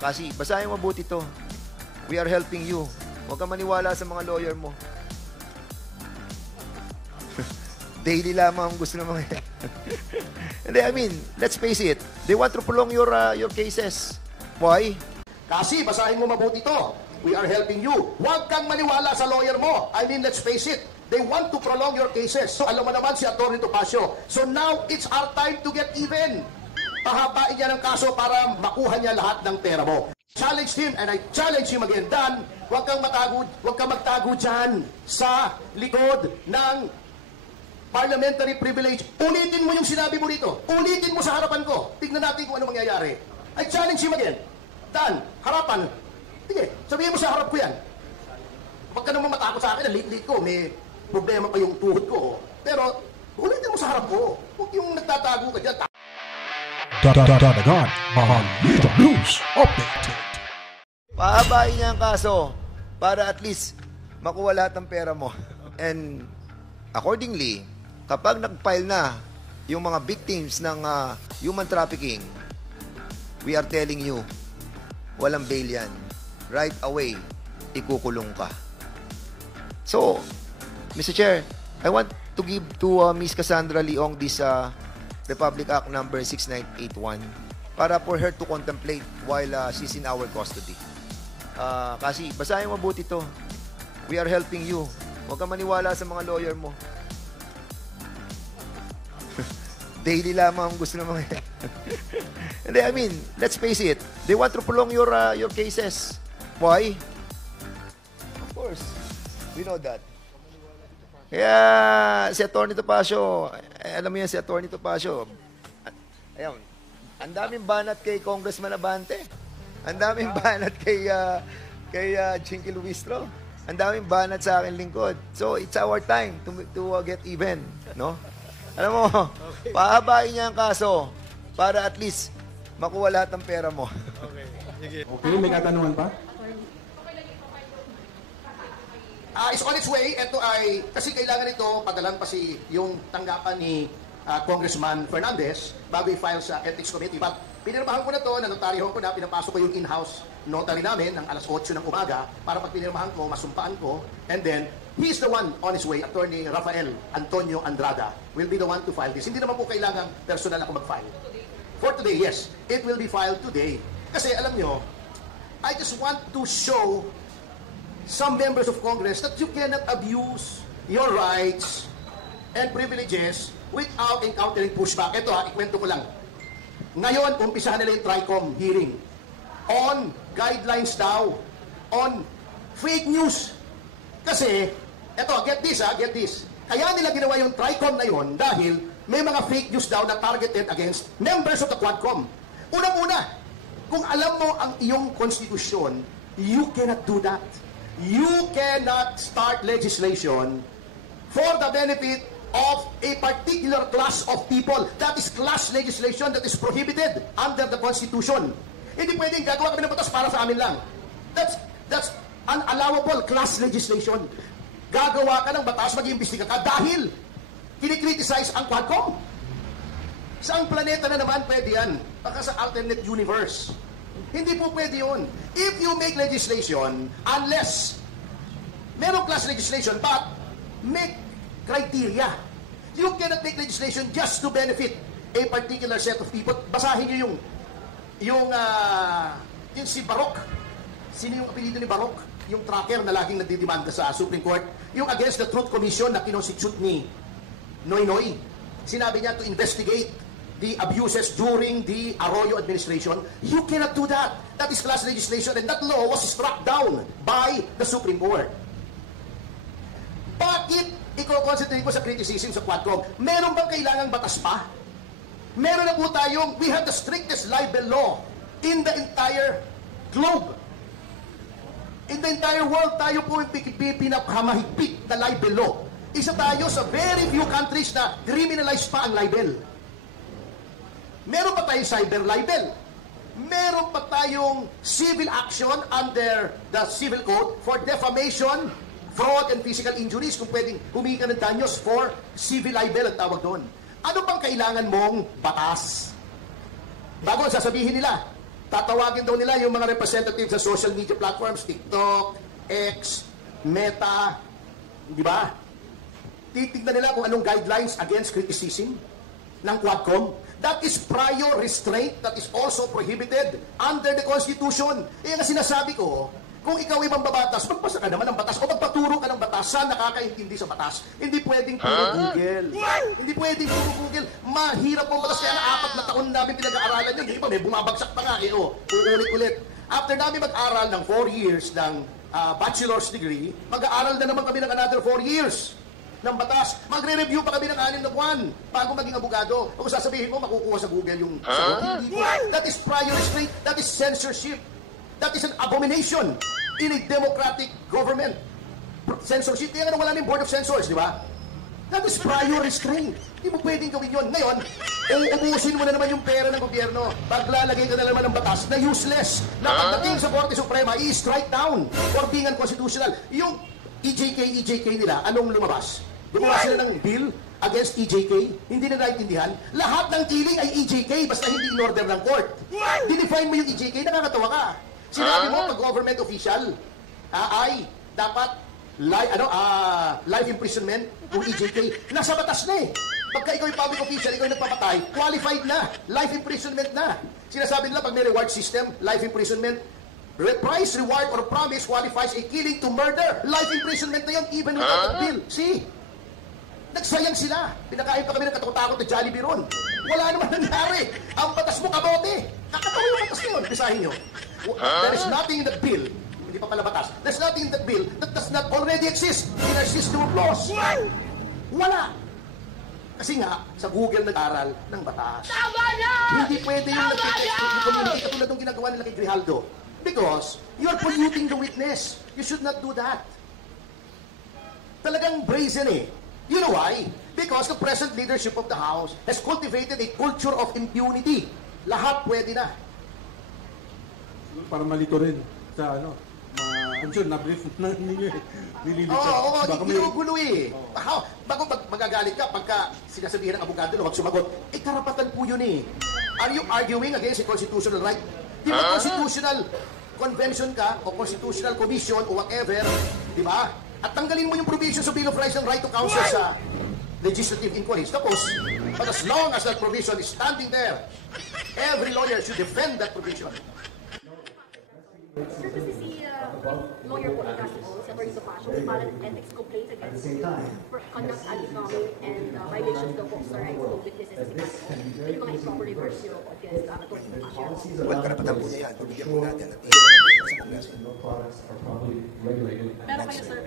Kasi basahin mo mabuti to. We are helping you. Huwag kang maniwala sa mga lawyer mo. Daily lamang ang gusto ng mga yan. Hindi, I mean, let's face it. They want to prolong your cases. Why? Kasi basahin mo mabuti to. We are helping you. Huwag kang maniwala sa lawyer mo. I mean, let's face it. They want to prolong your cases. So, alam mo naman si Atty. Topacio. So, now, it's our time to get even. Pahabain niya ng kaso para makuha niya lahat ng pera mo. Challenge him, and I challenge him again. Dan, huwag kang magtago dyan sa likod ng parliamentary privilege. Ulitin mo yung sinabi mo dito. Ulitin mo sa harapan ko. Tignan natin kung ano mangyayari. I challenge him again. Dan, harapan. Sige, sabihin mo sa harap ko yan. Huwag ka naman matakot sa akin. Late-late ko. May problema pa yung tuhod ko. Pero, ulitin mo sa harap ko. Huwag yung nagtatago ka dyan. Dadagan, Mahalita News Update. Pahabain niya ang kaso para at least makuha lahat ng pera mo. And accordingly, kapag nag-file na yung mga victims ng human trafficking, we are telling you, walang bail yan. Right away, ikukulong ka. So, Mr. Chair, I want to give to Ms. Cassandra Leong this Republic Act number 6981 para for her to contemplate while she's in our custody. Kasi basahin mo mabuti to. We are helping you. Huwag kang maniwala sa mga lawyer mo. Daily lamang ang gusto ng mga yan. Hindi, I mean, let's face it. They want to prolong your cases. Why? Of course. We know that. Kaya, si Atty. Topacio, alam mo yan si Atty. Topacio, ayun, ang daming banat kay Congressman Abante. Ang daming banat kay Chinky Luistro. Ang daming banat sa akin lingkod. So, it's our time to get even, no? Alam mo, pahabain niya ang kaso para at least makuha lahat ng pera mo. Okay, may katanungan pa? It's on its way. Ito ay, kasi kailangan ito, padalan pa yung tanggapan ni Congressman Fernandez bago i-file sa Ethics Committee. But pinirmahan ko na to, nanotaryohan ko na, pinapasok ko yung in-house notary namin ng alas 8 ng umaga para pag pinirmahan ko, masumpaan ko, and then he is the one on his way, Attorney Rafael Antonio Andrada will be the one to file this. Hindi naman po kailangan personal ako mag-file. For today, yes, it will be filed today. Kasi alam nyo, I just want to show some members of Congress that you cannot abuse your rights and privileges without encountering pushback. Ito ikwento ko lang. Ngayon, umpisahan nila yung TRICOM hearing on guidelines daw, on fake news. Kasi, eto, get this. Kaya nila ginawa yung TRICOM na yun dahil may mga fake news daw na targeted against members of the Quadcom. Unang-una, kung alam mo ang iyong konstitusyon, you cannot do that. You cannot start legislation for the benefit of a particular class of people. That is class legislation that is prohibited under the Constitution. Hindi pwedeng gagawa kami ng batas para sa amin lang. That's unallowable class legislation. Gagawa ka ng batas, mag-iimbestiga ka dahil kinikriticize ang Quadcom. Saang planeta na naman pwede yan? Baka sa alternate universe. Hindi po pwede yun. If you make legislation, unless merong class legislation, but make criteria. You cannot make legislation just to benefit a particular set of people. Basahin nyo yung si Barok. Sino yung apelido ni Barok? Yung tracker na laging nagdidemanda sa Supreme Court. Yung against the Truth Commission na kinonstitute ni Noynoy. Sinabi niya to investigate the abuses during the Arroyo administration. You cannot do that. That is class legislation, and that law was struck down by the Supreme Court. Bakit i-concentrate ko sa criticism sa Quadcom? Meron bang kailangang batas pa? Meron na po tayong, we have the strictest libel law in the entire globe. In the entire world, tayo po yung pinakamahigpit na libel law. Isa tayo sa very few countries na criminalize pa ang libel. Meron pa tayong cyber libel. Meron pa tayong civil action under the Civil Code for defamation, fraud, and physical injuries kung pwedeng humingi ka ng danyos for civil libel ang tawag doon. Ano bang kailangan mong batas? Bago sasabihin nila, tatawagin daw nila yung mga representatives sa social media platforms, TikTok, X, Meta, di ba? Titignan nila kung anong guidelines against criticism ng Quadcom. That is prior restraint that is also prohibited under the Constitution. Yan ang sinasabi ko, kung ikaw ay mambabatas, magpasa ka naman ng batas o magpaturo ka ng batas sa nakakaintindi sa batas. Hindi pwedeng puro Google. Hindi pwedeng puro Google. Mahirap po batas. Kaya na 4 na taon namin pinag-aaralan yun. Di ba, may bumabagsak pa nga. Uulit-ulit. After namin mag-aral ng 4 years ng bachelor's degree, mag-aaral na naman kami ng another 4 years ng batas. Magre-review pa kami ng 6 na buwan bago maging abogado. Kung sasabihin mo, makukuha sa Google yung sagot. Hindi po. That is prior restraint. That is censorship. That is an abomination in a democratic government. Censorship, kaya nga wala ng Board of Censors, di ba? That is prior restraint. Hindi mo pwedeng gawin yun. Ngayon, uubusin mo na naman yung pera ng gobyerno. Paglalagay ka na naman ng batas na useless, na pagdating sa Korte Suprema, i-strike down for being unconstitutional. Yung EJK nila, anong lumabas? Gumawa sila ng bill against EJK, hindi na naintindihan. Lahat ng killing ay EJK, basta hindi in order ng court. Dinefine mo yung EJK, nakakatawa ka. Sinabi mo, pag government official, ay dapat life imprisonment kung EJK. Nasa batas na eh. Pagka ikaw yung public official, ikaw yung nagpapatay, qualified na. Life imprisonment na. Sinasabi nila, pag may reward system, life imprisonment, price, reward, or promise qualifies a killing to murder. Life imprisonment na yun, even without a bill. See? Nagsayang sila. Pinakain pa kami ng katakot-takot na Jollibee ron. Wala naman nangyari. Ang batas mo, kabote. Kakatawa yung batas na yun. Pisahin nyo. There is nothing in that bill. Hindi pa pala batas. There's nothing in that bill that does not already exist in our system of laws. Wala. Kasi nga, sa Google nag-aral ng batas. Tama na! Hindi pwede yung nag-text to the community katulad ng ginagawa nila kay Grijaldo. Because you're polluting the witness. You should not do that. Talagang brazen eh. You know why? Because the present leadership of the House has cultivated a culture of impunity. Lahat pwede na. Para malito rin sa I'm sure na-brief na ninyo eh. Nililito. Oo, Baka may- ginugulo eh. Bago magagalit ka pagka sinasabihin ng abogado na huwag sumagot, karapatan po yun eh. Are you arguing against a constitutional right? Di ba constitutional convention ka o constitutional commission o whatever, di ba? At tanggalin mo yung provision sa Bill of Rights ng right to counsel sa legislative inquiries. Tapos, but as long as that provision is standing there, every lawyer should defend that provision. Sir, kasi si lawyer po ni Castro, Severino Pasio, filed ethics complaints against for conduct unlawful and violations of the rights of witnesses as example. Yung mga improper reversal against Atty. Pasio. Well, karapatan po niya yan. Pabigyan po natin at iyan sa Kongreso. Pero kayo, sir,